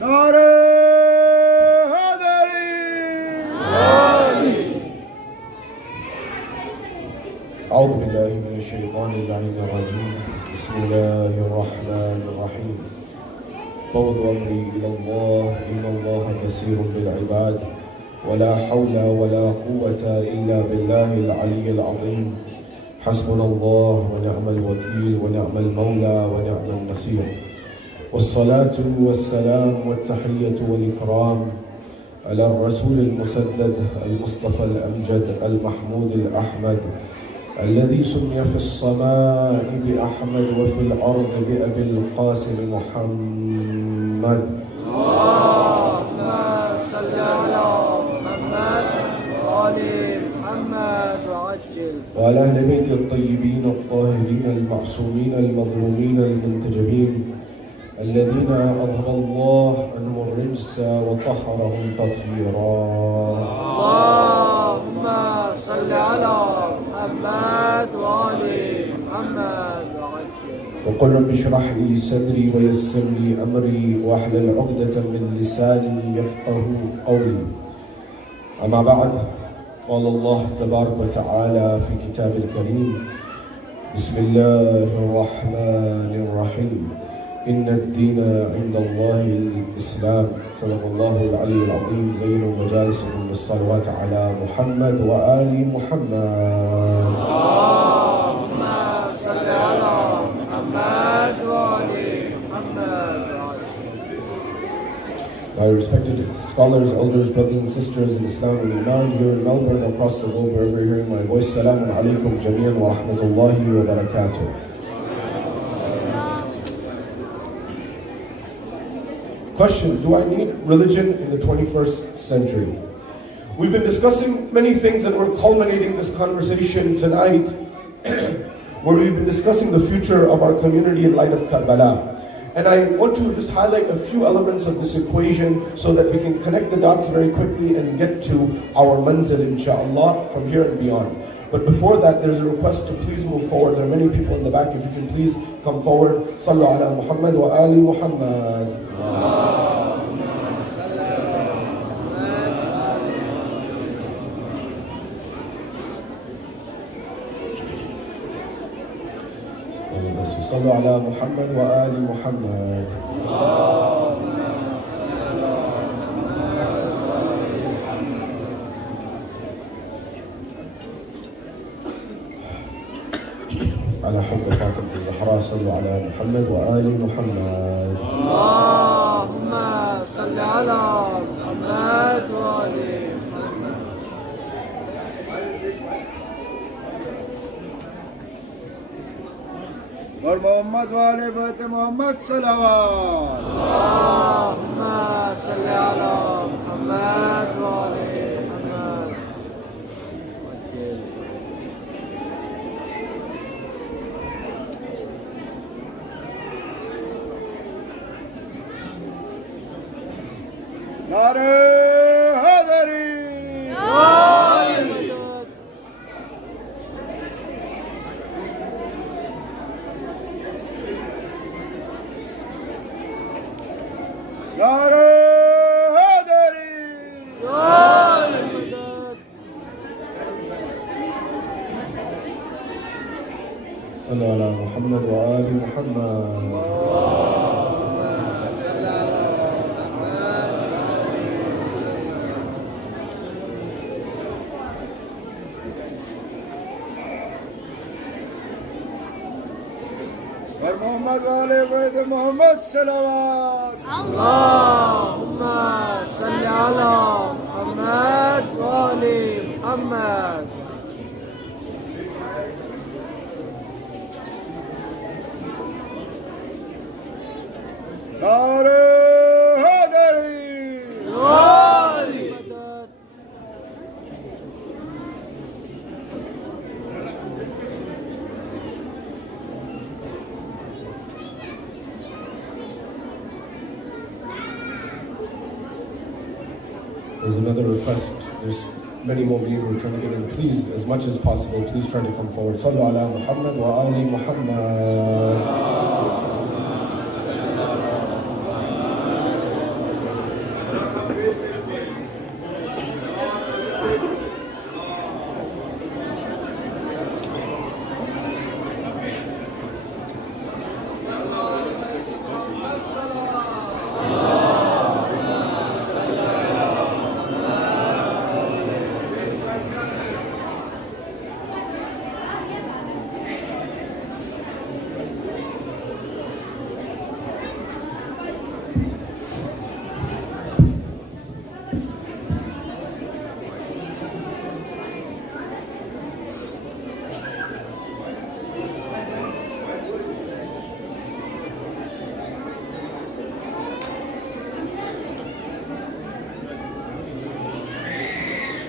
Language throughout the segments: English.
نعرة هدري أعوذ بالله من الشيطان اللعين الرجيم. بسم الله الرحمن الرحيم. فوض أمري إلى الله إن الله بصير بالعباد ولا حول ولا قوة إلا بالله العلي العظيم. حسبنا الله ونعم الوكيل ونعم المولى ونعم النصير. والصلاة والسلام والتحية والإكرام على الرسول المسدد المصطفى الأمجد المحمود الأحمد الذي سمي في السماء بأحمد وفي الأرض بأبي القاسم محمد. اللهم صل على محمد وآل محمد وعجل. وعلى أهل بيت الطيبين الطاهرين المعصومين المظلومين المنتجبين الذين أذهب الله عنهم الرجس وطهرهم تطهيرا. اللهم صل على محمد وآل محمد وعجل. وقل رب اشرح لي صدري ويسر لي أمري واحلل عقدة من لساني يفقه قولي. أما بعد، قال الله تبارك وتعالى في كتاب الكريم: بسم الله الرحمن الرحيم. إن الدين عند الله الإسلام. صدق الله العلي العظيم. زينوا مجالسكم بالصلوات على محمد وآل محمد. اللهم صل على محمد وآل محمد. My respected scholars, elders, brothers and sisters in Islam and Iman here in Melbourne, across the globe, wherever you're hearing my voice, Salamun alaikum jami'an wa rahmatullahi wa barakatuh. Question: do I need religion in the 21st century? We've been discussing many things and we're culminating this conversation tonight where we've been discussing the future of our community in light of Karbala. And I want to just highlight a few elements of this equation so that we can connect the dots very quickly and get to our manzil, inshallah, from here and beyond. But before that, there's a request to please move forward. There are many people in the back. If you can please come forward. Sallu ala Muhammad wa ali Muhammad. صلوا على محمد وآل محمد. على حب فاطمة الزهراء صلوا على محمد وآل محمد. اللهم صل على محمد وآل محمد. और मोहम्मद वाले बैत मोहम्मद सलावत. اللهم صل على محمد وآل محمد. नारे हैदरी. नारे हैदरी. صلوا على محمد وآل محمد. और मोहम्मद वाले बैत मोहम्मद सलावत. اللهم صل على محمد وآل محمد. نعرة هدري. There's another request. There's many more people who are trying to get in. Please, as much as possible, please try to come forward. Sallu ala Muhammad wa ali Muhammad.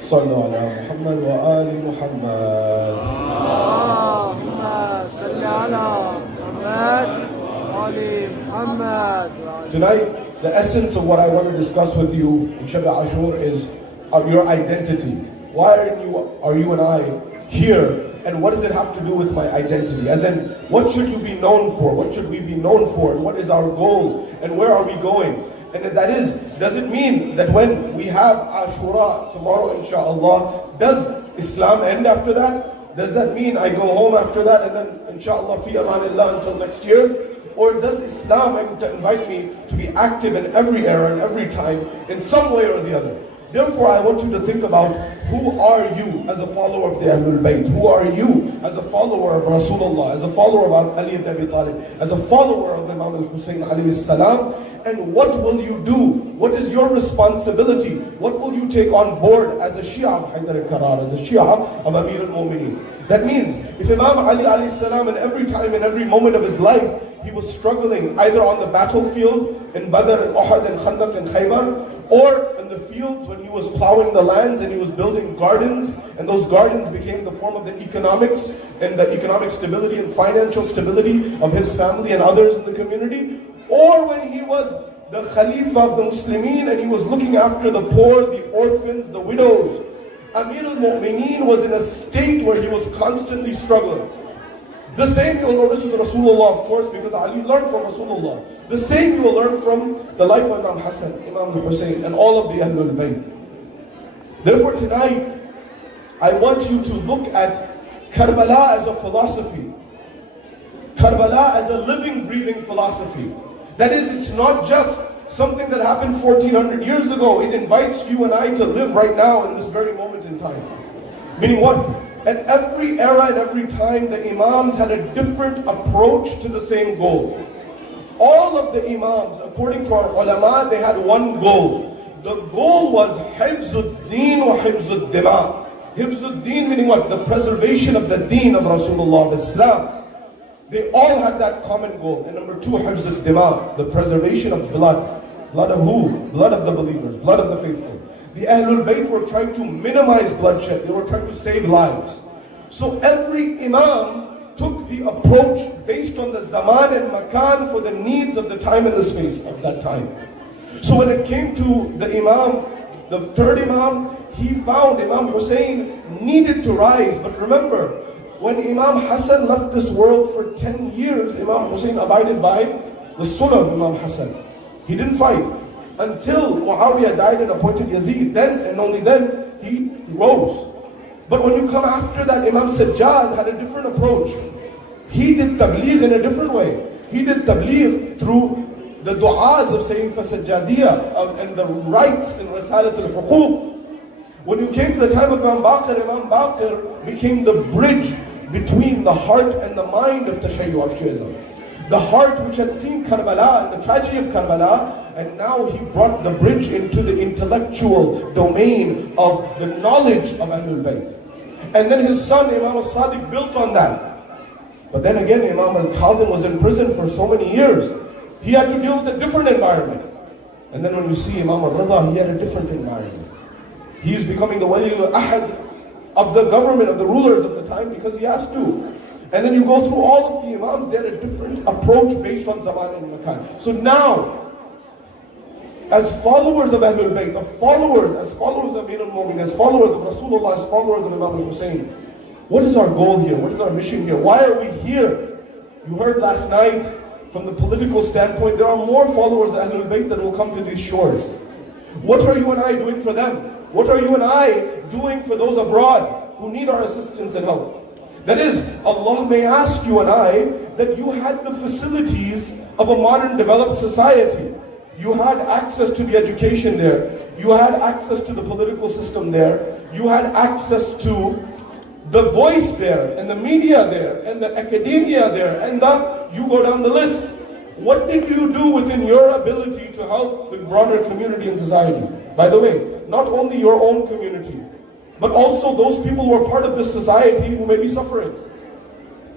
صلوا على محمد وآل محمد. اللهم صل على محمد وآل محمد. Tonight, the essence of what I want to discuss with you in Shab Ashur is your identity. Why are you and I here? And what does it have to do with my identity? As in, what should you be known for? What should we be known for? And what is our goal? And where are we going? And that is, does it mean that when we have Ashura tomorrow, inshaAllah, does Islam end after that? Does that mean I go home after that and then, inshaAllah, fi amanillah until next year? Or does Islam invite me to be active in every era and every time in some way or the other? Therefore, I want you to think about, who are you as a follower of the Ahlul Bayt? Who are you as a follower of Rasulullah, as a follower of Ali ibn Abi Talib, as a follower of Imam al-Hussain alayhi salam? And what will you do? What is your responsibility? What will you take on board as a Shia of Haydar al-Karar, as a Shia of Amir al-Mu'mineen? That means, if Imam Ali alayhi salam in every time, in every moment of his life, he was struggling either on the battlefield, in Badr and Uhud and Khandaq and Khaybar, or in the fields when he was plowing the lands and he was building gardens, and those gardens became the form of the economics and the economic stability and financial stability of his family and others in the community, or when he was the Khalifa of the Muslimin and he was looking after the poor, the orphans, the widows. Amir al-Mu'mineen was in a state where he was constantly struggling. The same you will notice with Rasulullah, of course, because Ali learned from Rasulullah. The same you will learn from the life of Imam Hassan, Imam Hussain, and all of the Ahlul Bayt. Therefore tonight, I want you to look at Karbala as a philosophy. Karbala as a living, breathing philosophy. That is, it's not just something that happened 1400 years ago. It invites you and I to live right now in this very moment in time. Meaning what? At every era and every time, the Imams had a different approach to the same goal. All of the Imams, according to our ulama, they had one goal. The goal was Hifzuddin wa Hifzuddima. Hifzuddin meaning what? The preservation of the deen of Rasulullah, of Islam. They all had that common goal. And number two, Hifzuddima, the preservation of blood. Blood of who? Blood of the believers, blood of the faithful. The Ahlul Bayt were trying to minimize bloodshed. They were trying to save lives. So every Imam took the approach based on the zaman and makan for the needs of the time and the space of that time. So when it came to the Imam, the third Imam, he found Imam Hussain needed to rise. But remember, when Imam Hassan left this world for 10 years, Imam Hussain abided by the sunnah of Imam Hassan. He didn't fight until Muawiyah died and appointed Yazid. Then and only then he rose. But when you come after that, Imam Sajjad had a different approach. He did tabligh in a different way. He did tabligh through the du'as of Sayyidina Sajjadiyah and the rights in Risalat al-Huquq. When you came to the time of Imam Baqir became the bridge between the heart and the mind of Tashayyu of Shi'ism. The heart which had seen Karbala and the tragedy of Karbala, and now he brought the bridge into the intellectual domain of the knowledge of Ahlul Bayt. And then his son Imam al-Sadiq built on that. But then again, Imam al-Kazim was in prison for so many years. He had to deal with a different environment. And then when you see Imam al-Rida, he had a different environment. He is becoming the wali ahad of the government, of the rulers of the time, because he has to. And then you go through all of the Imams, they had a different approach based on zaman and makan. So now, as followers of Ahlul Bayt, as followers of Amir al-Mu'mineen, as followers of Rasulullah, as followers of Imam al-Hussain, what is our goal here? What is our mission here? Why are we here? You heard last night, from the political standpoint, there are more followers of Ahlul Bayt that will come to these shores. What are you and I doing for them? What are you and I doing for those abroad who need our assistance and help? That is, Allah may ask you and I that you had the facilities of a modern developed society. You had access to the education there. You had access to the political system there. You had access to the voice there, and the media there, and the academia there, and you go down the list. What did you do within your ability to help the broader community and society? By the way, not only your own community, but also those people who are part of this society who may be suffering.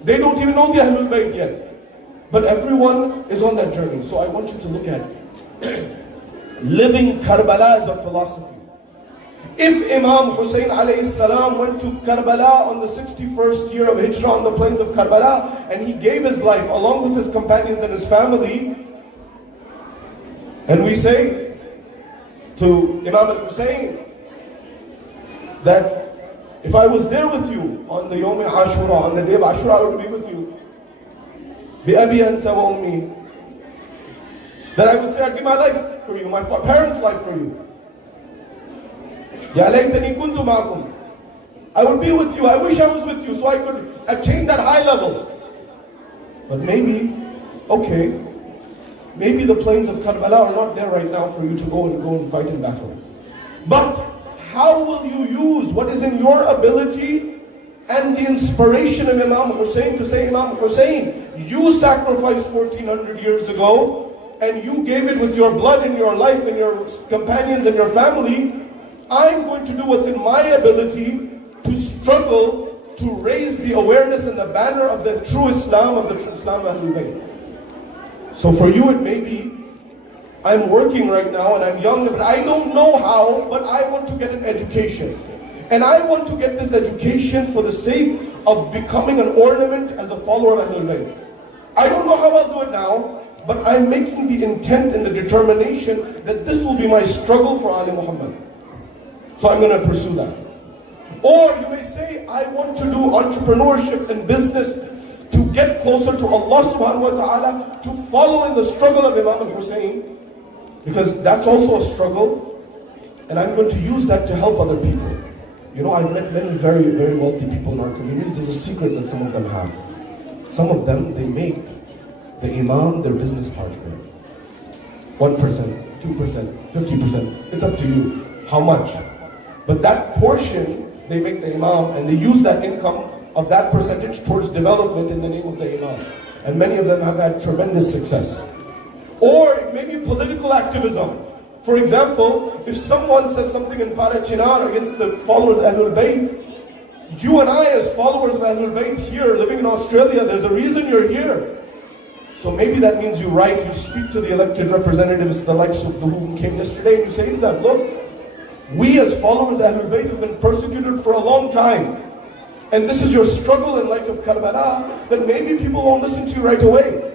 They don't even know the Ahlul Bayt yet. But everyone is on that journey. So I want you to look at living Karbala as a philosophy. If Imam Hussain alayhi salam went to Karbala on the 61st year of Hijrah on the plains of Karbala, and he gave his life along with his companions and his family, and we say to Imam al-Hussain that if I was there with you on the Yawm Ashura, on the day of Ashura, I would be with you. بِأَبِي أَنْتَ وَأُمِّي. That I would say, I'd give my life for you, my parents' life for you. يَا لَيْتَنِي كُنْتُ مَعَكُمْ. I would be with you, I wish I was with you so I could attain that high level. But maybe, okay, maybe the plains of Karbala are not there right now for you to go and fight in battle. But how will you use what is in your ability and the inspiration of Imam Hussain to say, Imam Hussain, you sacrificed 1400 years ago and you gave it with your blood and your life and your companions and your family. I'm going to do what's in my ability to struggle to raise the awareness and the banner of the true Islam, of the true Islam Ahlul Bayt. So for you it may be, I'm working right now and I'm young, but I don't know how, but I want to get an education. And I want to get this education for the sake of becoming an ornament as a follower of Ahlul Bayt. I don't know how I'll do it now, but I'm making the intent and the determination that this will be my struggle for Ali Muhammad. So I'm going to pursue that. Or you may say, I want to do entrepreneurship and business to get closer to Allah subhanahu wa ta'ala, to follow in the struggle of Imam al-Hussain, because that's also a struggle, and I'm going to use that to help other people. You know, I've met many very, very wealthy people in our communities. There's a secret that some of them have. Some of them, they make the Imam their business partner. 1%, 2%, 50%, it's up to you. How much? But that portion, they make the Imam, and they use that income of that percentage towards development in the name of the Imam. And many of them have had tremendous success. Or it may be political activism. For example, if someone says something in Parachinar against the followers of Ahlul Bayt, you and I as followers of Ahlul Bayt here, living in Australia, there's a reason you're here. So maybe that means you write, you speak to the elected representatives, the likes of the who came yesterday, and you say to them, look, we as followers of Ahlul Bayt have been persecuted for a long time. And this is your struggle in light of Karbala, then maybe people won't listen to you right away.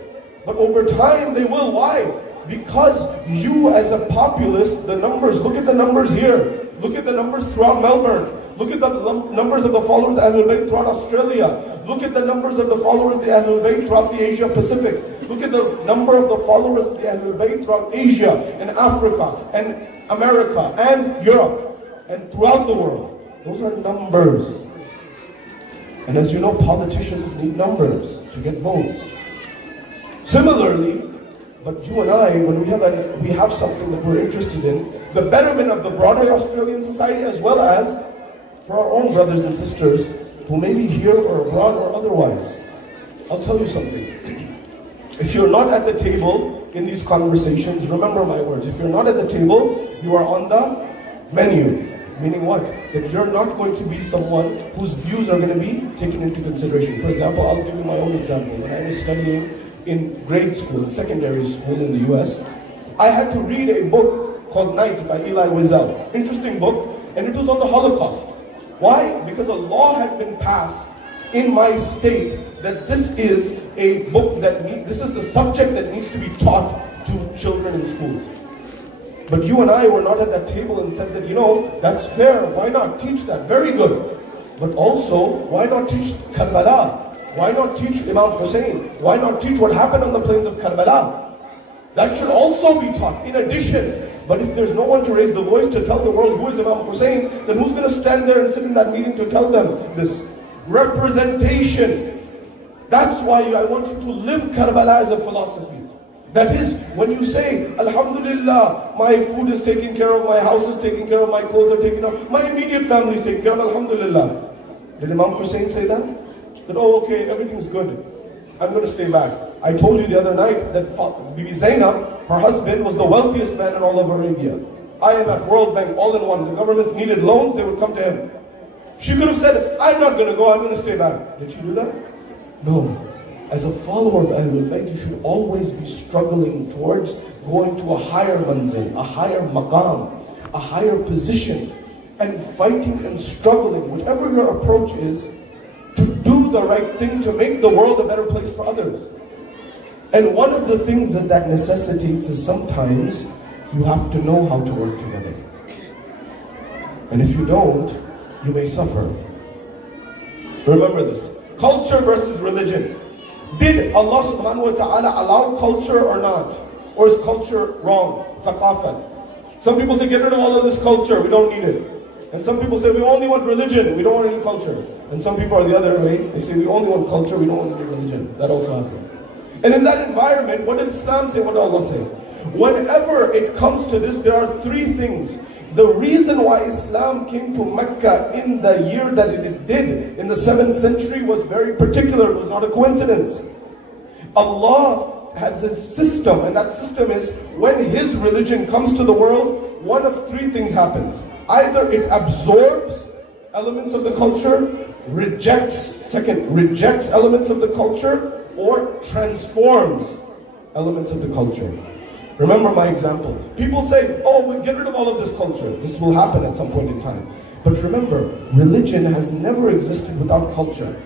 But over time they will. Why? Because you as a populace, the numbers, look at the numbers here. Look at the numbers throughout Melbourne. Look at the numbers of the followers of Ahlul Bayt throughout Australia. Look at the numbers of the followers of the Ahlul Bayt throughout the Asia Pacific. Look at the number of the followers of the Ahlul Bayt throughout Asia and Africa and America and Europe and throughout the world. Those are numbers. And as you know, politicians need numbers to get votes. Similarly, but you and I, when we have something that we're interested in, the betterment of the broader Australian society, as well as for our own brothers and sisters who may be here or abroad or otherwise. I'll tell you something. If you're not at the table in these conversations, remember my words. If you're not at the table, you are on the menu. Meaning what? That you're not going to be someone whose views are going to be taken into consideration. For example, I'll give you my own example. When I was studying in grade school, secondary school in the US, I had to read a book called Night by Elie Wiesel. Interesting book, and it was on the Holocaust. Why? Because a law had been passed in my state that this is a book this is a subject that needs to be taught to children in schools. But you and I were not at that table and said that, you know, that's fair, why not teach that? Very good. But also, why not teach Karbala? Why not teach Imam Hussain? Why not teach what happened on the plains of Karbala? That should also be taught in addition. But if there's no one to raise the voice to tell the world who is Imam Hussain, then who's going to stand there and sit in that meeting to tell them this? Representation. That's why I want you to live Karbala as a philosophy. That is, when you say, Alhamdulillah, my food is taken care of, my house is taken care of, my clothes are taken care of, my immediate family is taken care of, Alhamdulillah. Did Imam Hussain say that? That, oh, okay, everything's good. I'm going to stay back. I told you the other night that Bibi Zainab, her husband, was the wealthiest man in all of Arabia. IMF, World Bank, all in one. The governments needed loans, they would come to him. She could have said, I'm not going to go, I'm going to stay back. Did she do that? No. As a follower of Ahlul Bayt, you should always be struggling towards going to a higher manzil, a higher maqam, a higher position. and fighting and struggling, whatever your approach is, to do the right thing, to make the world a better place for others. And one of the things that necessitates is sometimes you have to know how to work together. And if you don't, you may suffer. Remember this. Culture versus religion. Did Allah subhanahu wa ta'ala allow culture or not? Or is culture wrong? Thaqafat. Some people say, get rid of all of this culture, we don't need it. And some people say, we only want religion, we don't want any culture. And some people are the other way, they say, we only want culture, we don't want any religion. That also happens. And in that environment, what did Islam say? What did Allah say? Whenever it comes to this, there are three things. The reason why Islam came to Mecca in the year that it did, in the 7th century, was very particular. It was not a coincidence. Allah has a system, and that system is, when His religion comes to the world, one of three things happens. Either it absorbs elements of the culture, rejects elements of the culture, or transforms elements of the culture. Remember my example. People say, oh, we get rid of all of this culture. This will happen at some point in time. But remember, religion has never existed without culture.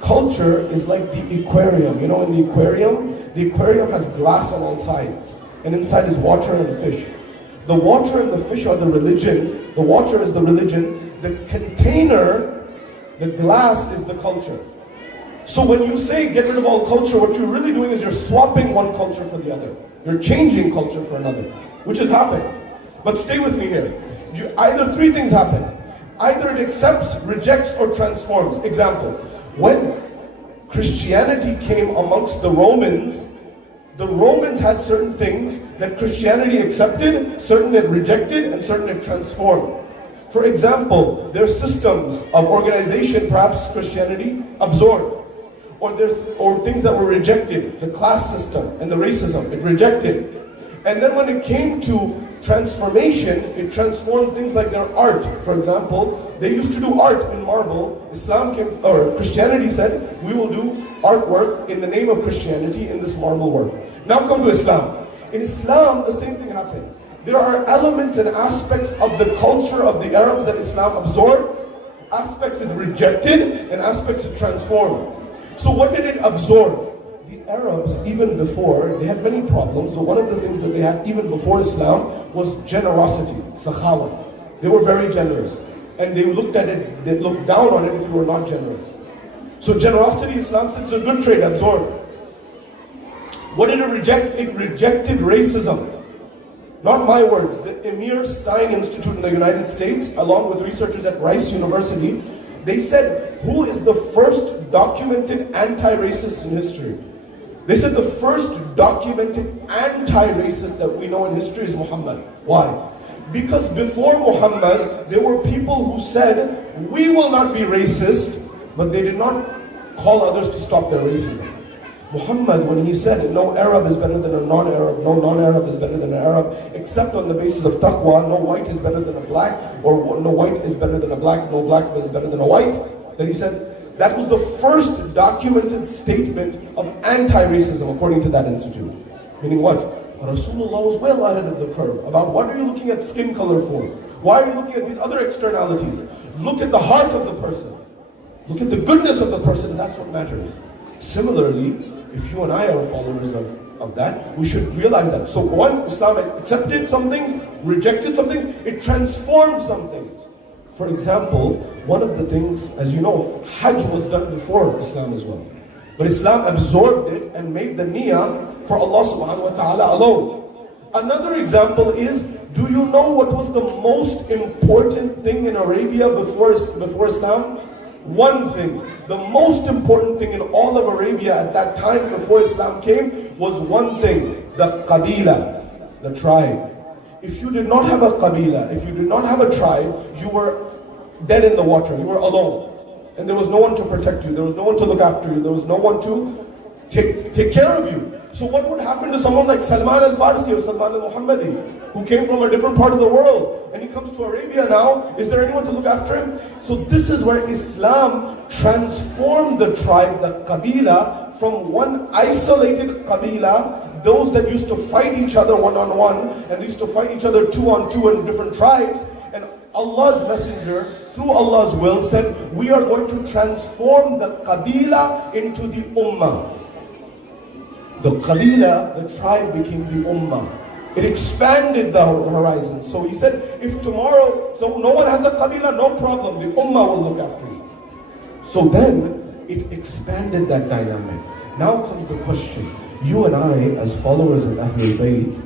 Culture is like the aquarium. You know, in the aquarium has glass on all sides. And inside is water and fish. The water and the fish are the religion. The water is the religion. The container, the glass, is the culture. So when you say get rid of all culture, what you're really doing is you're swapping one culture for the other. You're changing culture for another, which has happened. But stay with me here. Either three things happen. Either it accepts, rejects, or transforms. Example, when Christianity came amongst the Romans had certain things that Christianity accepted, certain it rejected, and certain it transformed. For example, their systems of organization, perhaps Christianity absorbed. Or things that were rejected, the class system and the racism, it rejected. And then when it came to transformation, it transformed things like their art. For example, they used to do art in marble. Christianity said, we will do artwork in the name of Christianity in this marble work. Now come to Islam. In Islam, the same thing happened. There are elements and aspects of the culture of the Arabs that Islam absorbed, aspects it rejected, and aspects it transformed. So what did it absorb? The Arabs, even before, they had many problems, but one of the things that they had even before Islam was generosity, sakhawa. They were very generous. And they looked at it, they looked down on it if you were not generous. So generosity, Islam says, is a good trait, absorb. What did it reject? It rejected racism. Not my words. The Emir Stein Institute in the United States, along with researchers at Rice University, they said, who is the first documented anti-racist in history? They said the first documented anti-racist that we know in history is Muhammad. Why? Because before Muhammad, there were people who said, we will not be racist, but they did not call others to stop their racism. Muhammad, when he said, no Arab is better than a non-Arab, no non-Arab is better than an Arab, except on the basis of taqwa, no white is better than a black, or no white is better than a black, no black is better than a white, then he said, that was the first documented statement of anti-racism, according to that institute. Meaning what? Rasulullah was well ahead of the curve. About what are you looking at skin color for? Why are you looking at these other externalities? Look at the heart of the person. Look at the goodness of the person, that's what matters. Similarly, if you and I are followers of that, we should realize that. So one, Islam accepted some things, rejected some things, it transformed some things. For example, one of the things, as you know, Hajj was done before Islam as well. But Islam absorbed it and made the niyyah for Allah subhanahu wa ta'ala alone. Another example is, do you know what was the most important thing in Arabia before Islam? One thing. The most important thing in all of Arabia at that time before Islam came was one thing, the qabila, the tribe. If you did not have a qabila, if you did not have a tribe, you were dead in the water, you were alone. And there was no one to protect you, there was no one to look after you, there was no one to take care of you. So what would happen to someone like Salman al-Farsi or Salman al-Muhammadi, who came from a different part of the world, and he comes to Arabia now? Is there anyone to look after him? So this is where Islam transformed the tribe, the qabila, from one isolated qabila, those that used to fight each other one-on-one, and used to fight each other two-on-two in different tribes, and Allah's messenger, through Allah's will, said, we are going to transform the qabila into the ummah. The qabila, the tribe, became the ummah. It expanded the horizon. So he said, if tomorrow, so no one has a qabila, no problem, the ummah will look after you. So then, it expanded that dynamic. Now comes the question, you and I, as followers of Ahlul Bayt,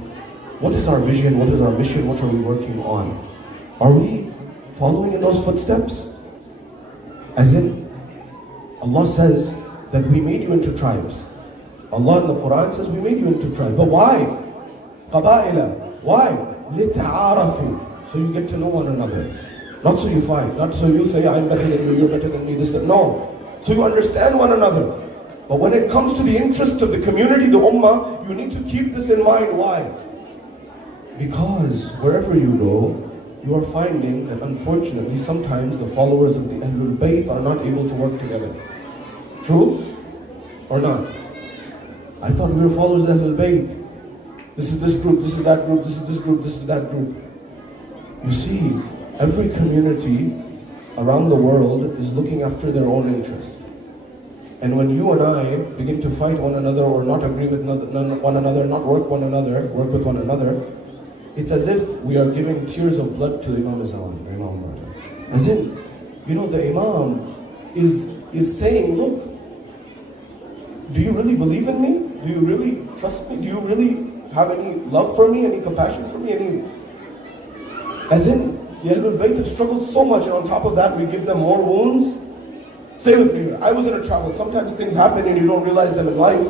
what is our vision, what is our mission, what are we working on? Are we following in those footsteps? As in, Allah says that we made you into tribes. Allah in the Quran says we made you into tribes. But why? Qaba'ila. Why? لِتَعَارَفُوا. So you get to know one another. Not so you fight. Not so you say, I'm better than you, you're better than me, this, that. No. So you understand one another. But when it comes to the interest of the community, the ummah, you need to keep this in mind. Why? Because wherever you go, you are finding that unfortunately sometimes the followers of the Ahlul Bayt are not able to work together. True? Or not? I thought we were followers of Ahlul Bayt. This is this group, this is that group, this is this group, this is that group. You see, every community around the world is looking after their own interest. And when you and I begin to fight one another or not agree with one another, not work with one another, it's as if we are giving tears of blood to the Imam Azam, the Imam Murad. As in, you know, the Imam is saying, look, do you really believe in me? Do you really trust me? Do you really have any love for me, any compassion for me? As in, the Ahlul Bayt have struggled so much, and on top of that, we give them more wounds. Stay with me here. I was in a travel. Sometimes things happen and you don't realize them in life.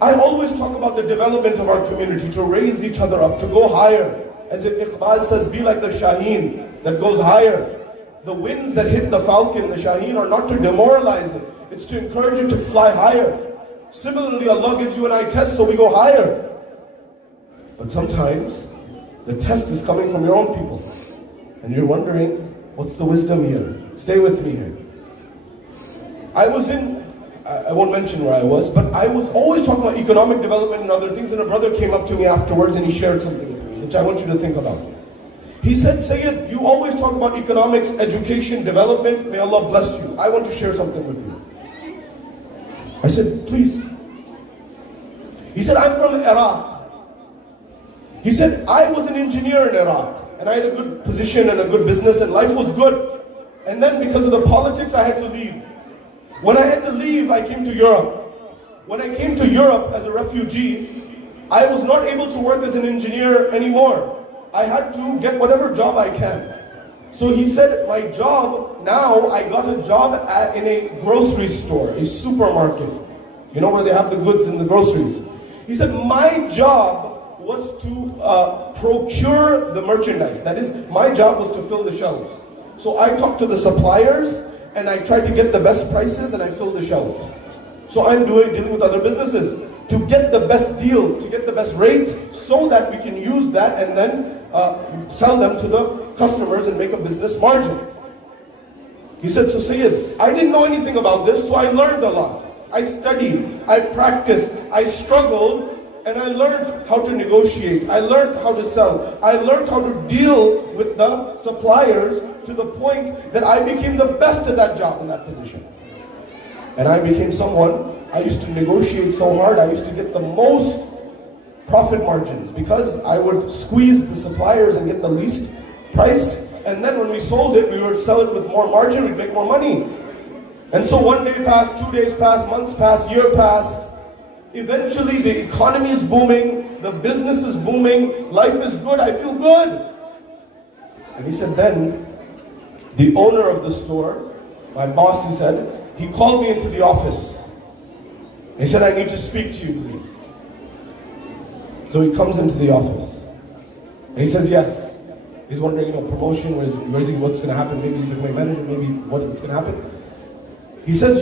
I always talk about the development of our community, to raise each other up, to go higher. As if Iqbal says, be like the Shaheen that goes higher. The winds that hit the falcon, the Shaheen, are not to demoralize it. It's to encourage you to fly higher. Similarly, Allah gives you and I tests so we go higher. But sometimes, the test is coming from your own people. And you're wondering, what's the wisdom here? Stay with me here. I won't mention where I was, but I was always talking about economic development and other things, and a brother came up to me afterwards and he shared something with me, which I want you to think about. He said, Sayyid, you always talk about economics, education, development, may Allah bless you. I want to share something with you. I said, please. He said, I'm from Iraq. He said, I was an engineer in Iraq, and I had a good position and a good business, and life was good. And then because of the politics, I had to leave. When I had to leave, I came to Europe. When I came to Europe as a refugee, I was not able to work as an engineer anymore. I had to get whatever job I can. So he said, my job, now I got a job in a grocery store, a supermarket. You know where they have the goods and the groceries. He said, my job was to procure the merchandise. That is, my job was to fill the shelves. So I talked to the suppliers, and I tried to get the best prices, and I filled the shelves. So I'm dealing with other businesses to get the best deals, to get the best rates, so that we can use that and then sell them to the customers and make a business margin. He said, so Sayyid, I didn't know anything about this, so I learned a lot. I studied, I practiced, I struggled, and I learned how to negotiate. I learned how to sell. I learned how to deal with the suppliers to the point that I became the best at that job in that position. And I became someone, I used to negotiate so hard, I used to get the most profit margins because I would squeeze the suppliers and get the least price. And then when we sold it, we would sell it with more margin, we'd make more money. And so one day passed, 2 days passed, months passed, year passed. Eventually the economy is booming, the business is booming, life is good, I feel good. And he said then, the owner of the store, my boss, he said, he called me into the office. He said, I need to speak to you, please. So he comes into the office. And he says, yes. He's wondering, promotion, what's going to happen, maybe he's becoming manager, maybe what's going to happen. He says,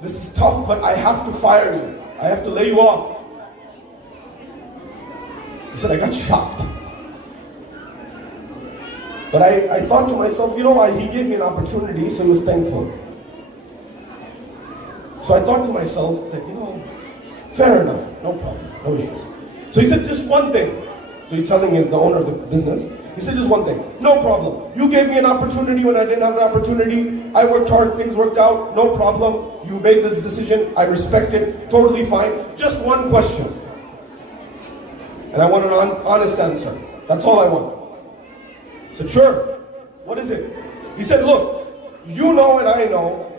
this is tough, but I have to fire you. I have to lay you off. He said, I got shocked. But I thought to myself, he gave me an opportunity, so he was thankful. So I thought to myself that, fair enough, no problem, no issues. So he said, just one thing. So he's telling me, the owner of the business, He said, just one thing. No problem. You gave me an opportunity when I didn't have an opportunity. I worked hard, things worked out. No problem. You made this decision. I respect it. Totally fine. Just one question. And I want an honest answer. That's all I want. I said, sure. What is it? He said, look, you know and I know,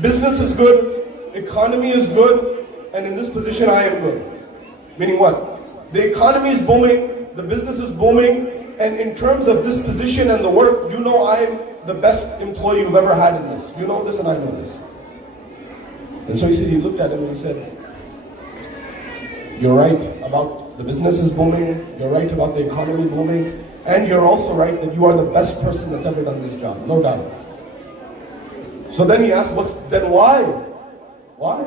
business is good, economy is good, and in this position I am good. Meaning what? The economy is booming, the business is booming, and in terms of this position and the work, you know I'm the best employee you've ever had in this. You know this and I know this. And so he looked at him and he said, you're right about the business is booming, you're right about the economy booming, and you're also right that you are the best person that's ever done this job, no doubt. So then he asked, then why? Why?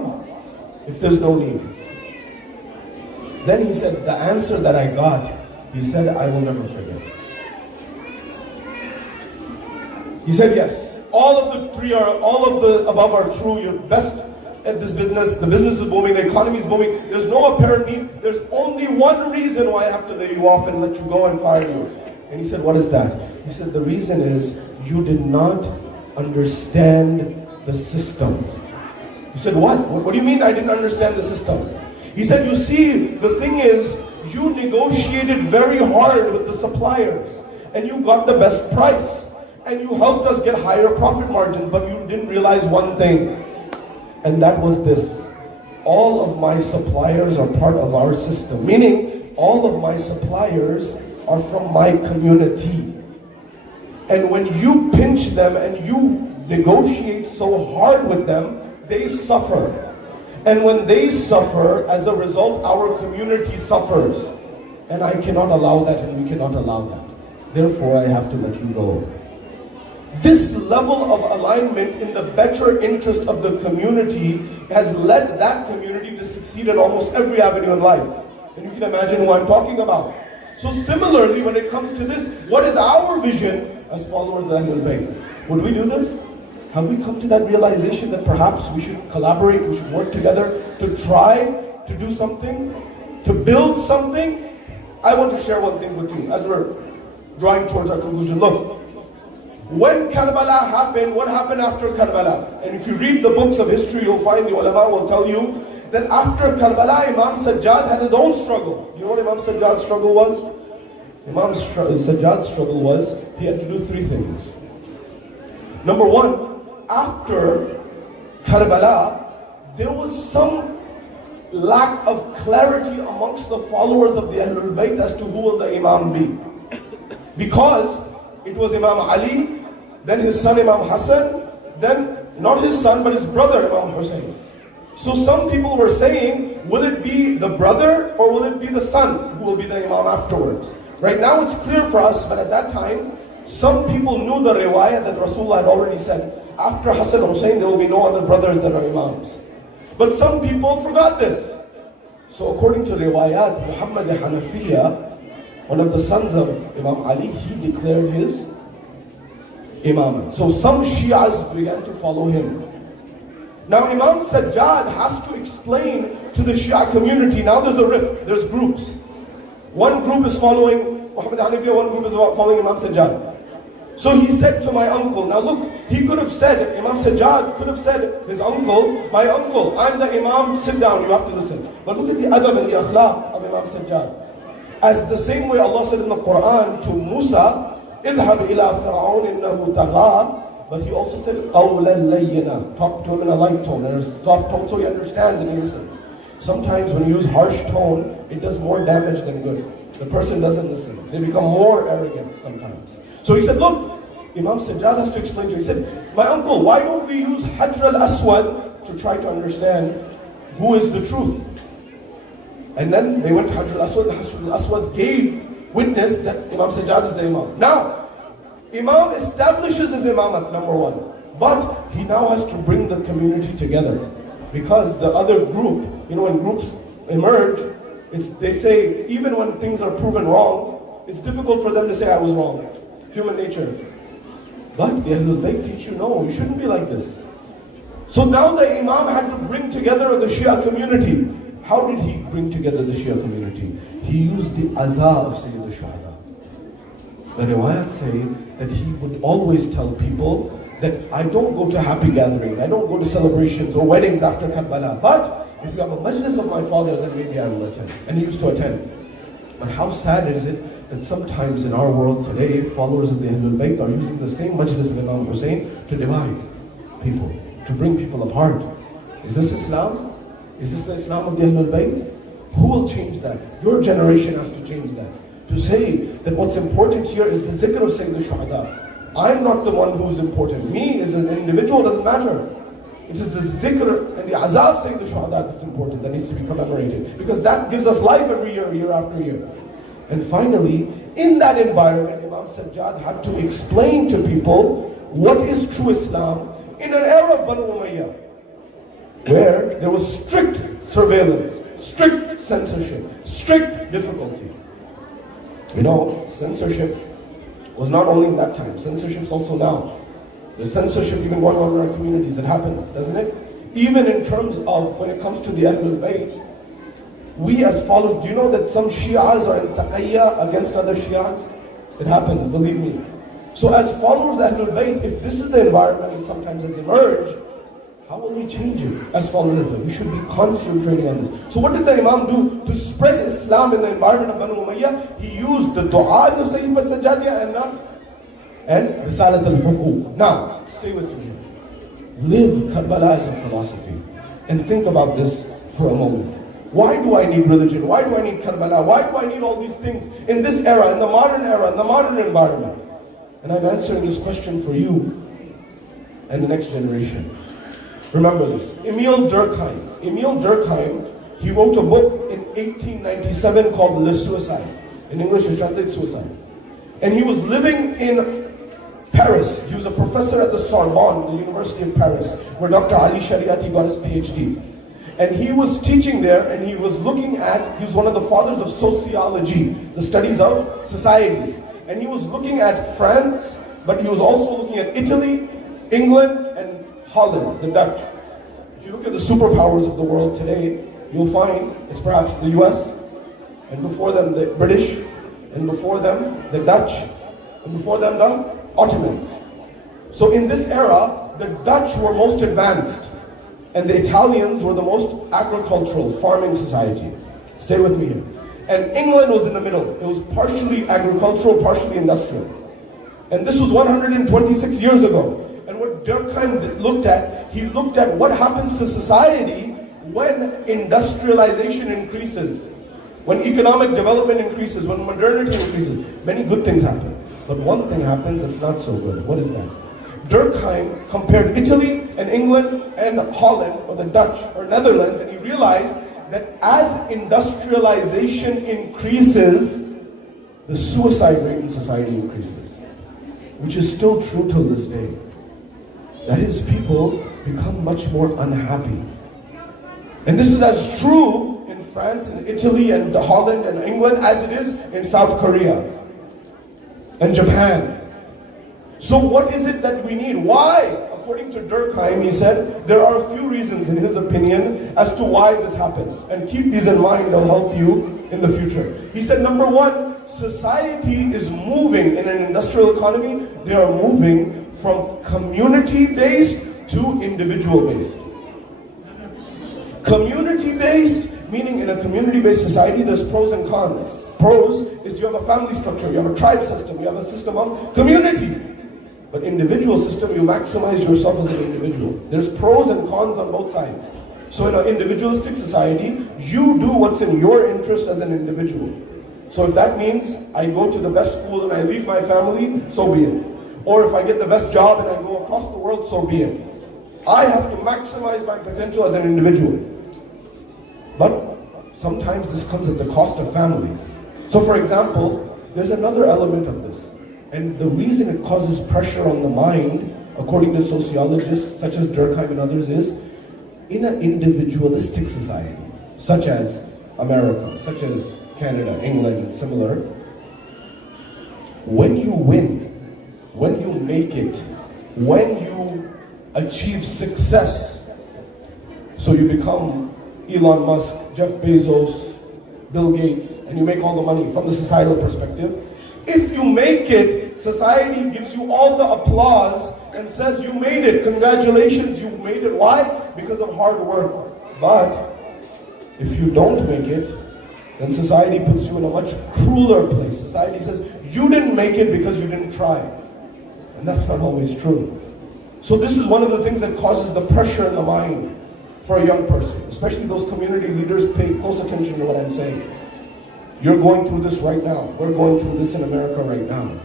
If there's no need. Then he said, the answer that I got, he said, I will never forget. He said, yes, all of the above are true. You're best at this business. The business is booming, the economy is booming. There's no apparent need. There's only one reason why I have to lay you off and let you go and fire you. And he said, what is that? He said, the reason is you did not understand the system. He said, what? What do you mean I didn't understand the system? He said, you see, the thing is, you negotiated very hard with the suppliers and you got the best price and you helped us get higher profit margins, but you didn't realize one thing, and that was this. All of my suppliers are part of our system, meaning all of my suppliers are from my community. And when you pinch them and you negotiate so hard with them, they suffer. And when they suffer, as a result, our community suffers. And I cannot allow that, and we cannot allow that. Therefore, I have to let you go. This level of alignment in the better interest of the community has led that community to succeed in almost every avenue in life. And you can imagine who I'm talking about. So similarly, when it comes to this, what is our vision as followers of Ahlul Bayt? Would we do this? Have we come to that realization that perhaps we should collaborate, we should work together to try to do something, to build something? I want to share one thing with you as we're drawing towards our conclusion. Look, when Karbala happened, what happened after Karbala? And if you read the books of history, you'll find the ulama will tell you that after Karbala, Imam Sajjad had his own struggle. You know what Imam Sajjad's struggle was? Imam Sajjad's struggle was, he had to do three things. Number one, after Karbala, there was some lack of clarity amongst the followers of the Ahlul Bayt as to who will the Imam be. Because it was Imam Ali, then his son Imam Hassan, then not his son but his brother Imam Hussain. So some people were saying, will it be the brother or will it be the son who will be the Imam afterwards? Right now it's clear for us, but at that time, some people knew the riwayah that Rasulullah had already said, after Hassan and Hussain there will be no other brothers that are Imams. But some people forgot this. So according to riwayat, Muhammad Hanafiya, one of the sons of Imam Ali, he declared his imamah. So some Shias began to follow him. Now Imam Sajjad has to explain to the Shia community, now there's a rift, there's groups. One group is following Muhammad Hanafiya, one group is following Imam Sajjad. So he said to my uncle, now look, he could have said, Imam Sajjad could have said, his uncle, my uncle, I'm the Imam, sit down, you have to listen. But look at the adab and the akhlaq of Imam Sajjad. As the same way Allah said in the Quran to Musa, اذهب إلى فرعون إنه طغى, but he also said قولا لينا, talk to him in a light tone, and a soft tone so he understands and he listens. Sometimes when you use harsh tone, it does more damage than good. The person doesn't listen. They become more arrogant sometimes. So he said, look, Imam Sajjad has to explain to him. He said, my uncle, why don't we use Hajr al-Aswad to try to understand who is the truth? And then they went to Hajr al-Aswad, and Hajr al-Aswad gave witness that Imam Sajjad is the Imam. Now, Imam establishes his Imamat, number one. But he now has to bring the community together. Because the other group, when groups emerge, they say, even when things are proven wrong, it's difficult for them to say I was wrong. Human nature. But the Ahlul Bayt teach you, no, you shouldn't be like this. So now the Imam had to bring together the Shia community. How did he bring together the Shia community? He used the azah of Sayyid al-Shuhada. The riwayat say that he would always tell people that I don't go to happy gatherings, I don't go to celebrations or weddings after Karbala, but if you have a majlis of my father, then maybe I will attend. And he used to attend. But how sad is it that sometimes in our world today, followers of the Ahlul Bayt are using the same majlis of Imam Hussain to divide people, to bring people apart. Is this Islam? Is this the Islam of the Ahlul Bayt? Who will change that? Your generation has to change that. To say that what's important here is the zikr of Sayyid al-Shuhada. I'm not the one who's important. Me as an individual doesn't matter. It is the zikr and the azab Sayyid al-Shuhada that's important, that needs to be commemorated. Because that gives us life every year, year after year. And finally, in that environment, Imam Sajjad had to explain to people what is true Islam in an era of Banu Umayyah, where there was strict surveillance, strict censorship, strict difficulty. You know, censorship was not only in that time, censorship is also now. There's censorship even going on in our communities, it happens, doesn't it? Even in terms of when it comes to the Ahlul Bayt, we as followers, do you know that some Shi'as are in taqayya against other Shi'as? It happens, believe me. So as followers of Ahlul Bayt, if this is the environment that sometimes has emerged, how will we change it as followers of Ahlul Bayt? We should be concentrating on this. So what did the Imam do to spread Islam in the environment of Banu Umayyah? He used the du'as of Sayyid al-Sajjadiyah and Risalat al-Huquq. Now, stay with me. Live Karbala as a philosophy. And think about this for a moment. Why do I need religion? Why do I need Karbala? Why do I need all these things in this era, in the modern environment? And I'm answering this question for you and the next generation. Remember this. Emil Durkheim, he wrote a book in 1897 called Le Suicide. In English, it translates suicide. And he was living in Paris. He was a professor at the Sorbonne, the University of Paris, where Dr. Ali Shariati got his PhD. And he was teaching there, and he was he was one of the fathers of sociology, the studies of societies. And he was looking at France, but he was also looking at Italy, England, and Holland, the Dutch. If you look at the superpowers of the world today, you'll find it's perhaps the US, and before them the British, and before them the Dutch, and before them the Ottomans. So in this era, the Dutch were most advanced, and the Italians were the most agricultural, farming society. Stay with me here. And England was in the middle. It was partially agricultural, partially industrial. And this was 126 years ago. And what Durkheim looked at, he looked at what happens to society when industrialization increases, when economic development increases, when modernity increases. Many good things happen. But one thing happens that's not so good. What is that? Durkheim compared Italy and England and Holland, or the Dutch, or Netherlands, and he realized that as industrialization increases, the suicide rate in society increases, which is still true till this day. That is, people become much more unhappy. And this is as true in France and Italy and Holland and England as it is in South Korea and Japan. So what is it that we need? Why? According to Durkheim, he said, there are a few reasons in his opinion as to why this happens. And keep these in mind, they'll help you in the future. He said, number one, society is moving in an industrial economy. They are moving from community-based to individual-based. Community-based, meaning in a community-based society, there's pros and cons. Pros is you have a family structure, you have a tribe system, you have a system of community. But individual system, you maximize yourself as an individual. There's pros and cons on both sides. So in an individualistic society, you do what's in your interest as an individual. So if that means I go to the best school and I leave my family, so be it. Or if I get the best job and I go across the world, so be it. I have to maximize my potential as an individual. But sometimes this comes at the cost of family. So for example, there's another element of this. And the reason it causes pressure on the mind, according to sociologists such as Durkheim and others, is in an individualistic society, such as America, such as Canada, England, and similar, when you win, when you make it, when you achieve success, so you become Elon Musk, Jeff Bezos, Bill Gates, and you make all the money from the societal perspective, If you make it, society gives you all the applause and says you made it, congratulations, you made it. Why? Because of hard work. But if you don't make it, then society puts you in a much crueler place. Society says you didn't make it because you didn't try. And that's not always true. So this is one of the things that causes the pressure in the mind for a young person. Especially those community leaders, pay close attention to what I'm saying. You're going through this right now. We're going through this in America right now.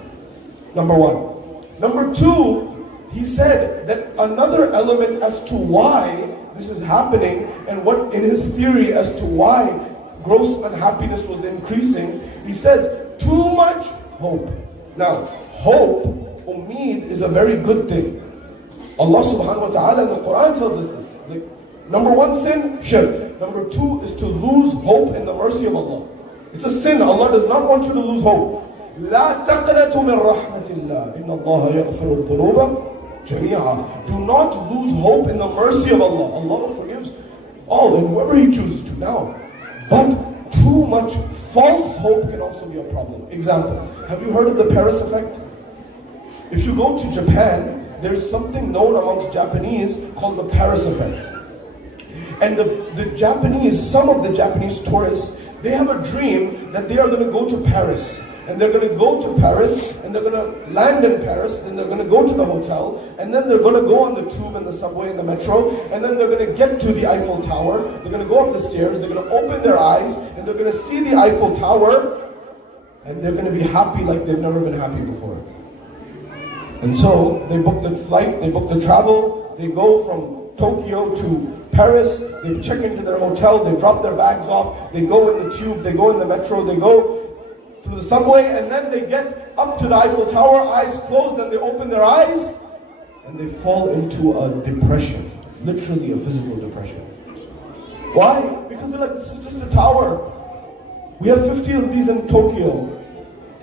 Number one. Number two, he said that another element as to why this is happening and what in his theory as to why gross unhappiness was increasing, he says too much hope. Now, hope, umeed, is a very good thing. Allah subhanahu wa ta'ala in the Quran tells us this. Like, number one sin, shirk. Number two is to lose hope in the mercy of Allah. It's a sin. Allah does not want you to lose hope. لا تقنطوا من رحمة الله إن الله يغفر الذنوب جميعا. Do not lose hope in the mercy of Allah. Allah forgives all and whoever He chooses to. Now, but too much false hope can also be a problem. Example, have you heard of the Paris effect? If you go to Japan, there's something known amongst Japanese called the Paris effect. And the Japanese, some of the Japanese tourists, they have a dream that they are going to go to Paris. And they're going to go to Paris, and they're going to land in Paris, and they're going to go to the hotel, and then they're going to go on the tube and the subway and the metro, and then they're going to get to the Eiffel Tower, they're going to go up the stairs, they're going to open their eyes, and they're going to see the Eiffel Tower, and they're going to be happy like they've never been happy before. And so, they book the flight, they book the travel, they go from Tokyo to Paris, they check into their hotel, they drop their bags off, they go in the tube, they go in the metro, they go to the subway, and then they get up to the Eiffel Tower, eyes closed, and they open their eyes, and they fall into a depression, literally a physical depression. Why? Because they're like, this is just a tower. We have 50 of these in Tokyo.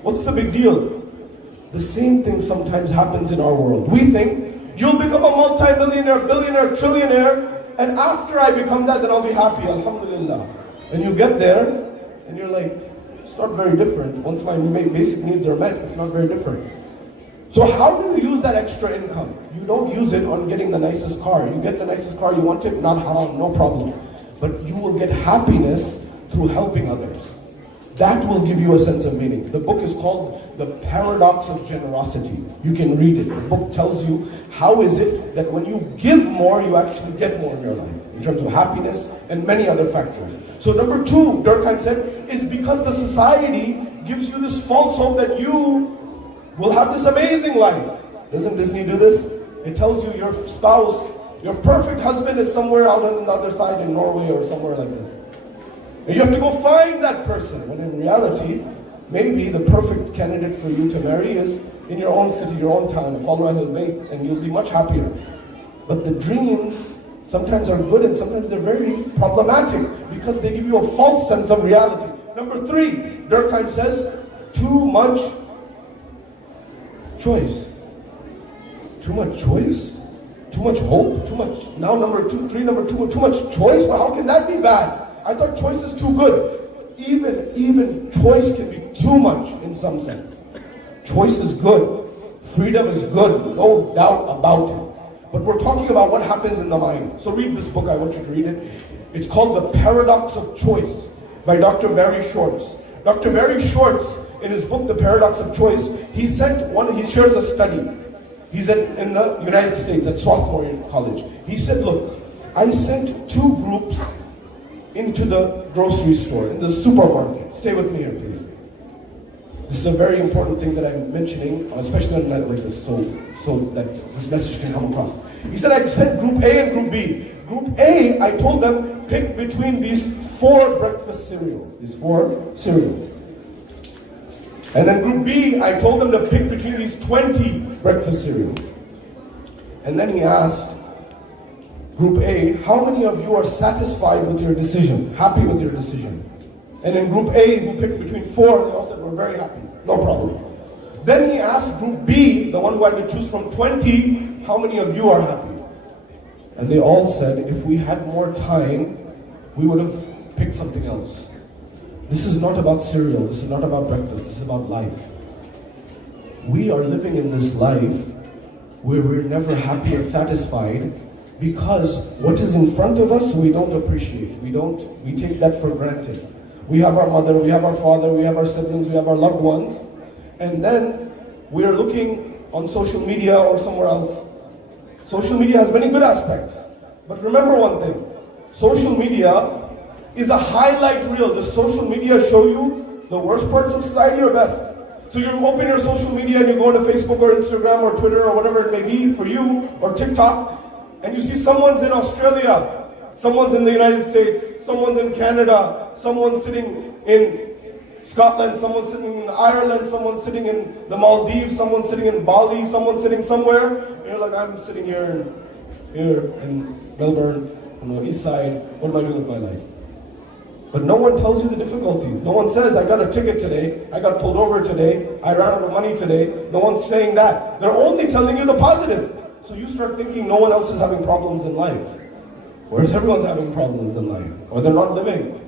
What's the big deal? The same thing sometimes happens in our world. We think, you'll become a multi-millionaire, billionaire, trillionaire, and after I become that, then I'll be happy, alhamdulillah. And you get there, and you're like, it's not very different. Once my basic needs are met, it's not very different. So how do you use that extra income? You don't use it on getting the nicest car. You get the nicest car, you want it, not haram, no problem. But you will get happiness through helping others. That will give you a sense of meaning. The book is called The Paradox of Generosity. You can read it. The book tells you how is it that when you give more, you actually get more in your life, in terms of happiness and many other factors. So number two, Durkheim said, is because the society gives you this false hope that you will have this amazing life. Doesn't Disney do this? It tells you your spouse, your perfect husband is somewhere out on the other side in Norway or somewhere like this. And you have to go find that person. When in reality, maybe the perfect candidate for you to marry is in your own city, your own town, and you'll be much happier. But the dreams sometimes are good and sometimes they're very problematic because they give you a false sense of reality. Number three, Durkheim says, too much choice. Too much choice? Too much hope? Too much. Now number two, too much choice? Well, how can that be bad? I thought choice is too good. Even choice can be too much in some sense. Choice is good. Freedom is good. No doubt about it. But we're talking about what happens in the mind. So read this book, I want you to read it. It's called The Paradox of Choice by Dr. Barry Schwartz. Dr. Barry Schwartz, in his book, The Paradox of Choice, he shares a study. He's in the United States at Swarthmore College. He said, look, I sent two groups into the grocery store, in the supermarket. Stay with me here, please. This is a very important thing that I'm mentioning, especially on a night like this, so that this message can come across. He said, I sent Group A and Group B. Group A, I told them, pick between these 4 breakfast cereals. These 4 cereals. And then Group B, I told them to pick between these 20 breakfast cereals. And then he asked Group A, how many of you are satisfied with your decision, happy with your decision? And in Group A, who picked between 4, they all said, we're very happy, no problem. Then he asked Group B, the one who had to choose from 20, how many of you are happy? And they all said, if we had more time, we would have picked something else. This is not about cereal, this is not about breakfast, this is about life. we are living in this life where we're never happy and satisfied because what is in front of us we don't appreciate. We take that for granted. We have our mother, we have our father, we have our siblings, we have our loved ones, and then we are looking on social media or somewhere else. Social media has many good aspects, but remember one thing, social media is a highlight reel. Does social media show you the worst parts of society or best? So you open your social media and you go to Facebook or Instagram or Twitter or whatever it may be for you, or TikTok, and you see someone's in Australia, someone's in the United States, someone's in Canada, someone's sitting in Scotland, someone's sitting in Ireland, someone's sitting in the Maldives, someone's sitting in Bali, someone's sitting somewhere. And you're like, I'm sitting here in Melbourne, on the east side. What am I doing with my life? But no one tells you the difficulties. No one says, I got a ticket today, I got pulled over today, I ran out of money today. No one's saying that. They're only telling you the positive. So you start thinking no one else is having problems in life. Whereas everyone's having problems in life, or they're not living.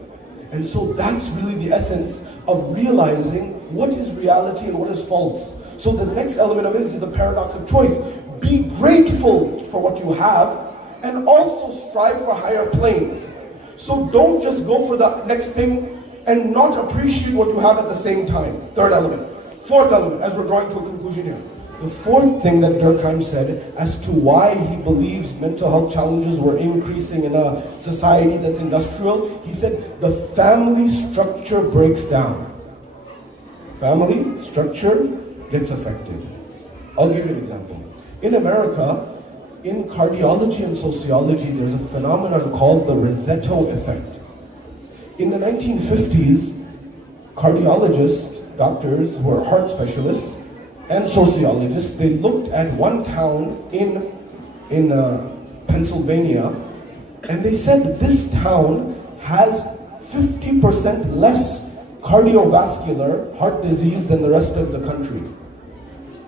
And so that's really the essence of realizing what is reality and what is false. So the next element of it is the paradox of choice. Be grateful for what you have, and also strive for higher planes. So don't just go for the next thing and not appreciate what you have at the same time. Third element. Fourth element, as we're drawing to a conclusion here. The fourth thing that Durkheim said as to why he believes mental health challenges were increasing in a society that's industrial, he said the family structure breaks down. Family structure gets affected. I'll give you an example. In America, in cardiology and sociology, there's a phenomenon called the Rossetto effect. In the 1950s, cardiologists, doctors who are heart specialists, and sociologists, they looked at one town in Pennsylvania, and they said this town has 50% less cardiovascular heart disease than the rest of the country.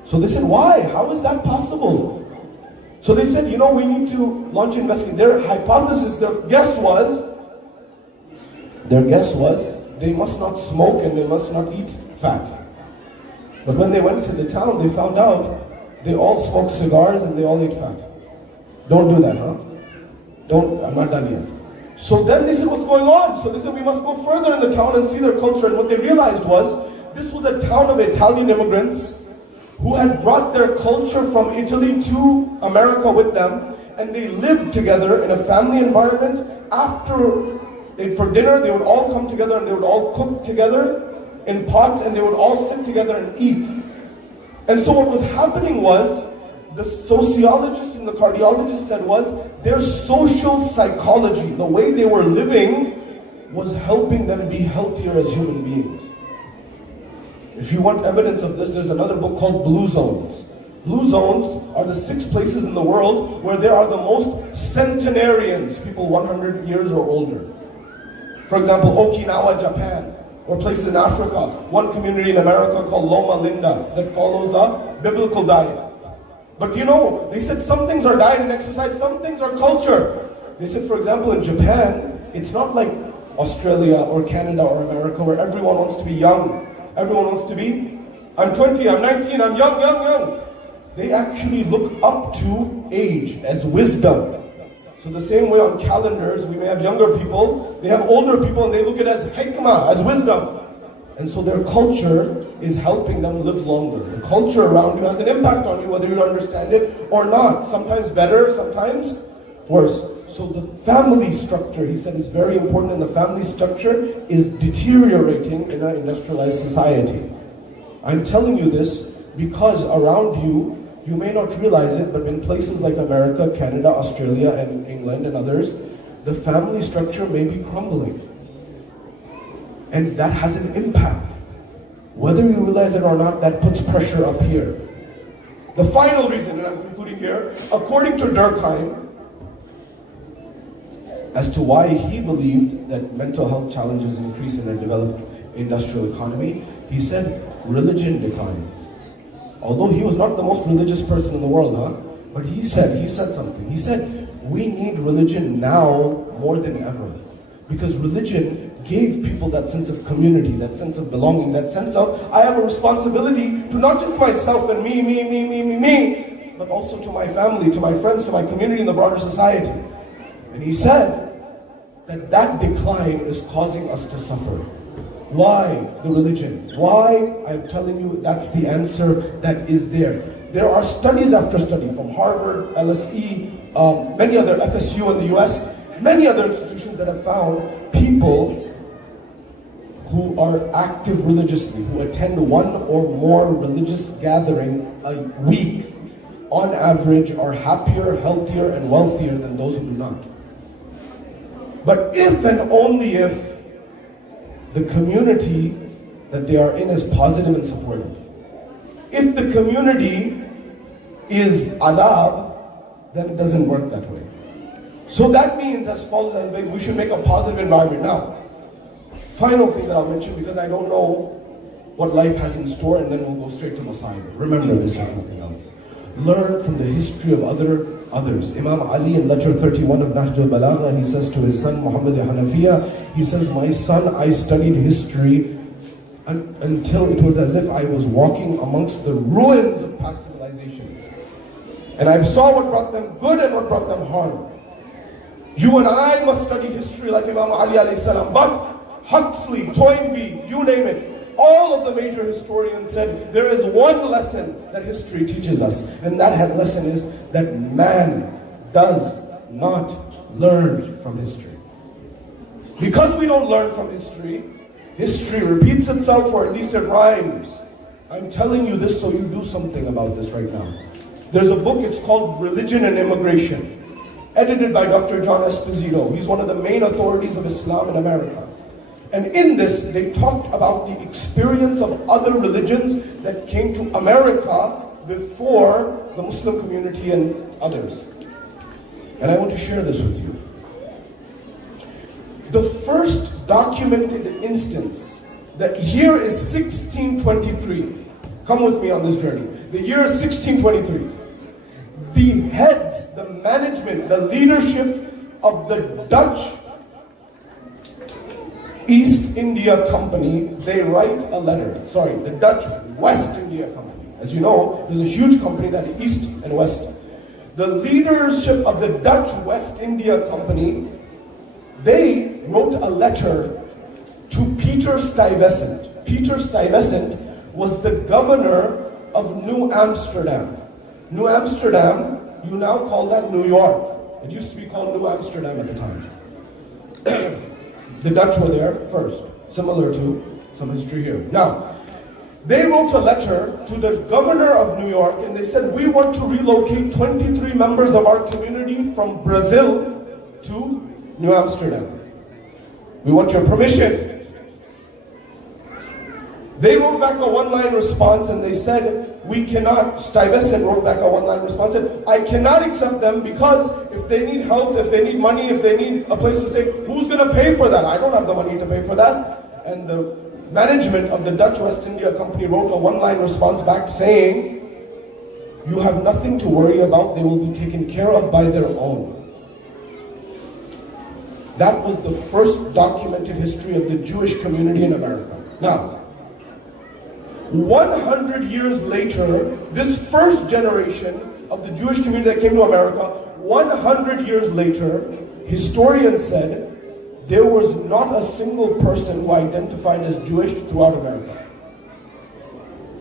So they said, why? How is that possible? So they said, we need to launch an investigation. Their hypothesis, their guess was, they must not smoke and they must not eat fat. But when they went to the town, they found out they all smoked cigars and they all ate fat. Don't do that, huh? I'm not done yet. So then they said, what's going on? So they said, we must go further in the town and see their culture. And what they realized was, this was a town of Italian immigrants who had brought their culture from Italy to America with them, and they lived together in a family environment. For dinner, they would all come together and they would all cook together in pots, and they would all sit together and eat. And so what was happening was, the sociologists and the cardiologists said was, their social psychology, the way they were living, was helping them be healthier as human beings. If you want evidence of this, there's another book called Blue Zones. Blue Zones are the 6 places in the world where there are the most centenarians, people 100 years or older. For example, Okinawa, Japan, or places in Africa. One community in America called Loma Linda that follows a biblical diet. But they said some things are diet and exercise, some things are culture. They said, for example, in Japan, it's not like Australia or Canada or America where everyone wants to be young. Everyone wants to be, I'm 20, I'm 19, I'm young. They actually look up to age as wisdom. So the same way on calendars, we may have younger people, they have older people, and they look at it as hikmah, as wisdom. And so their culture is helping them live longer. The culture around you has an impact on you, whether you understand it or not. Sometimes better, sometimes worse. So the family structure, he said, is very important, and the family structure is deteriorating in our industrialized society. I'm telling you this because around you, you may not realize it, but in places like America, Canada, Australia, and England and others, the family structure may be crumbling. And that has an impact. Whether you realize it or not, that puts pressure up here. The final reason, and I'm concluding here, according to Durkheim, as to why he believed that mental health challenges increase in a developed industrial economy, he said religion declines. Although he was not the most religious person in the world, but he said something. He said, we need religion now more than ever. Because religion gave people that sense of community, that sense of belonging, that sense of, I have a responsibility to not just myself and me, but also to my family, to my friends, to my community, and the broader society. And he said that decline is causing us to suffer. Why the religion? Why? I'm telling you, that's the answer that is there. There are studies after study from Harvard, LSE, many other, FSU in the US, many other institutions that have found people who are active religiously, who attend one or more religious gathering a week, on average are happier, healthier, and wealthier than those who do not. But if and only if the community that they are in is positive and supportive. If the community is adab, then it doesn't work that way. So that means, as follows, we should make a positive environment. Now, final thing that I'll mention, because I don't know what life has in store, and then we'll go straight to Messiah. Remember this, if nothing else. Learn from the history of others. Imam Ali in letter 31 of Nahj al-Balagha, he says to his son Muhammad Hanafiya, he says, my son, I studied history until it was as if I was walking amongst the ruins of past civilizations. And I saw what brought them good and what brought them harm. You and I must study history like Imam Ali alayhi salam. But Huxley, Toynbee, you name it, all of the major historians said there is one lesson that history teaches us, and that lesson is that man does not learn from history. Because we don't learn from history, history repeats itself, or at least it rhymes. I'm telling you this so you do something about this right now. There's a book, it's called Religion and Immigration, edited by Dr. John Esposito. He's one of the main authorities of Islam in America. And in this, they talked about the experience of other religions that came to America before the Muslim community and others. And I want to share this with you. The first documented instance, the year is 1623. Come with me on this journey. The year is 1623. The heads, the management, the leadership of the Dutch East India Company, they write a letter. Sorry, the Dutch West India Company. As you know, there's a huge company that is East and West. The leadership of the Dutch West India Company, they wrote a letter to Peter Stuyvesant. Peter Stuyvesant was the governor of New Amsterdam. New Amsterdam, you now call that New York. It used to be called New Amsterdam at the time. The Dutch were there first, similar to some history here. Now, they wrote a letter to the governor of New York, and they said, we want to relocate 23 members of our community from Brazil to New Amsterdam. We want your permission. They wrote back a one-line response, and they said, we cannot. Stuyvesant wrote back a one-line response, said, I cannot accept them because if they need help, if they need money, if they need a place to stay, who's going to pay for that? I don't have the money to pay for that. And the management of the Dutch West India Company wrote a one-line response back saying, you have nothing to worry about, they will be taken care of by their own. That was the first documented history of the Jewish community in America. Now, 100 years later, this first generation of the Jewish community that came to America, 100 years later, historians said there was not a single person who identified as Jewish throughout America.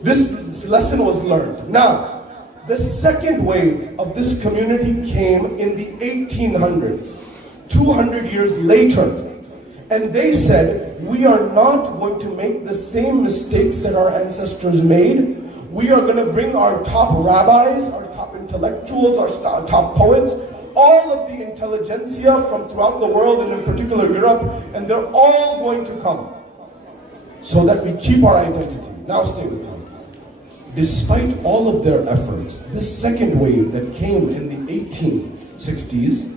This lesson was learned. Now, the second wave of this community came in the 1800s, 200 years later. And they said, we are not going to make the same mistakes that our ancestors made. We are going to bring our top rabbis, our top intellectuals, our top poets, all of the intelligentsia from throughout the world, and in particular Europe, and they're all going to come so that we keep our identity. Now stay with me. Despite all of their efforts, this second wave that came in the 1860s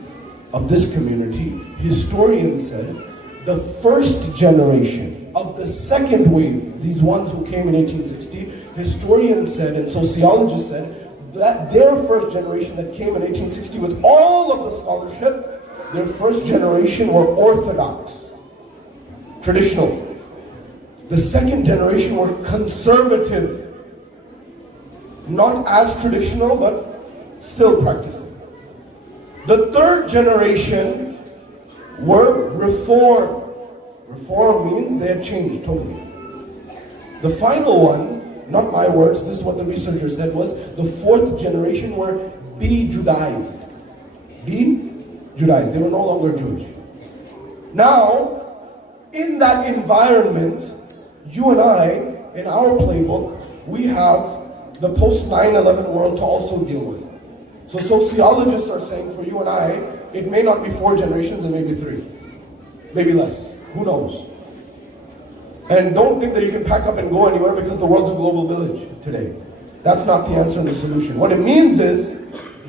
of this community, historians said, the first generation of the second wave, these ones who came in 1860, historians said and sociologists said that their first generation that came in 1860 with all of the scholarship, their first generation were Orthodox. traditional. The second generation were conservative. Not as traditional, but still practicing. The third generation were reform. Reform means they had changed totally. The final one, not my words, this is what the researcher said, was the fourth generation were de-Judaized. De-Judaized. They were no longer Jewish. Now, in that environment, you and I, in our playbook, we have the post-9/11 world to also deal with. So sociologists are saying for you and I, it may not be 4 generations, it may be 3. Maybe less. Who knows? And don't think that you can pack up and go anywhere because the world's a global village today. That's not the answer and the solution. What it means is,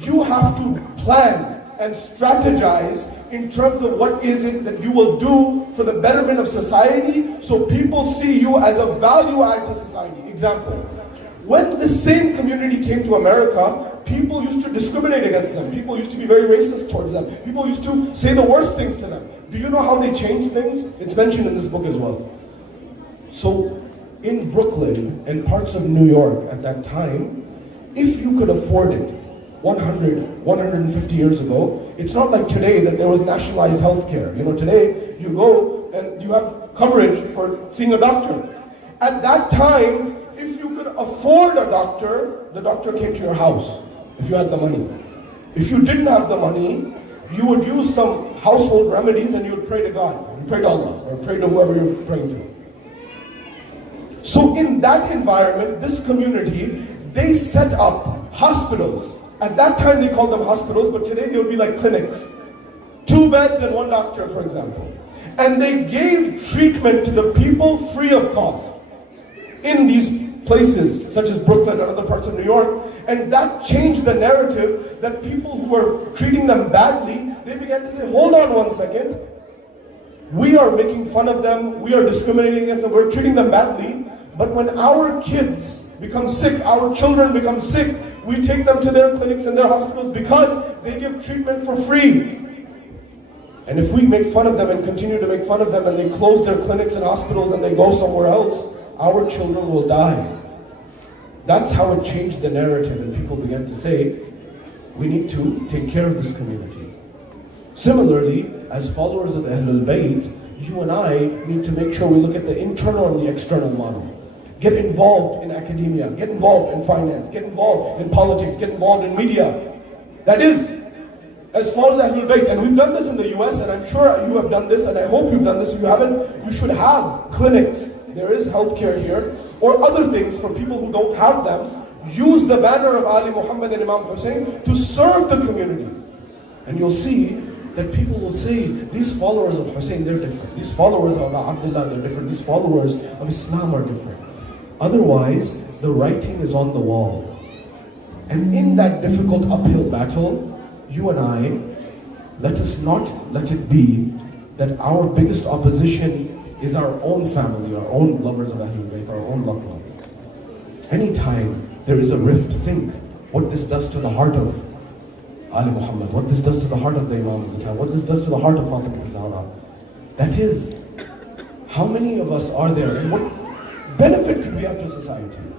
you have to plan and strategize in terms of what is it that you will do for the betterment of society so people see you as a value add to society. Example, when the same community came to America, people used to discriminate against them. People used to be very racist towards them. People used to say the worst things to them. Do you know how they changed things? It's mentioned in this book as well. So in Brooklyn and parts of New York at that time, if you could afford it, 100, 150 years ago, it's not like today that there was nationalized healthcare. You know, today you go and you have coverage for seeing a doctor. At that time, if you could afford a doctor, the doctor came to your house, if you had the money. If you didn't have the money, you would use some household remedies and you would pray to God, and pray to Allah, or pray to whoever you're praying to. So in that environment, this community, they set up hospitals. At that time they called them hospitals, but today they would be like clinics. 2 beds and 1 doctor, for example. And they gave treatment to the people free of cost in these places, such as Brooklyn and other parts of New York. And that changed the narrative that people who were treating them badly, they began to say, hold on 1 second. We are making fun of them, we are discriminating against them, we're treating them badly. But when our kids become sick, our children become sick, we take them to their clinics and their hospitals because they give treatment for free. And if we make fun of them and continue to make fun of them and they close their clinics and hospitals and they go somewhere else, our children will die. That's how it changed the narrative, and people began to say, we need to take care of this community. Similarly, as followers of Ahlul Bayt, you and I need to make sure we look at the internal and the external model. Get involved in academia, get involved in finance, get involved in politics, get involved in media. That is, as far as Ahlul Bayt, and we've done this in the US, and I'm sure you have done this, and I hope you've done this. If you haven't, you should have clinics. There is healthcare here, or other things for people who don't have them. Use the banner of Ali Muhammad and Imam Hussain to serve the community. And you'll see that people will say, these followers of Hussain, they're different. These followers of Abdullah, they're different. These followers of Islam are different. Otherwise, the writing is on the wall. And in that difficult uphill battle, you and I, let us not let it be that our biggest opposition is our own family, our own lovers of Ahlul Bayt, our own loved ones. Anytime there is a rift, think what this does to the heart of Ali Muhammad, what this does to the heart of the Imam of the time, what this does to the heart of Fatima al-Zahra. That is, how many of us are there, and what benefit could we have to society?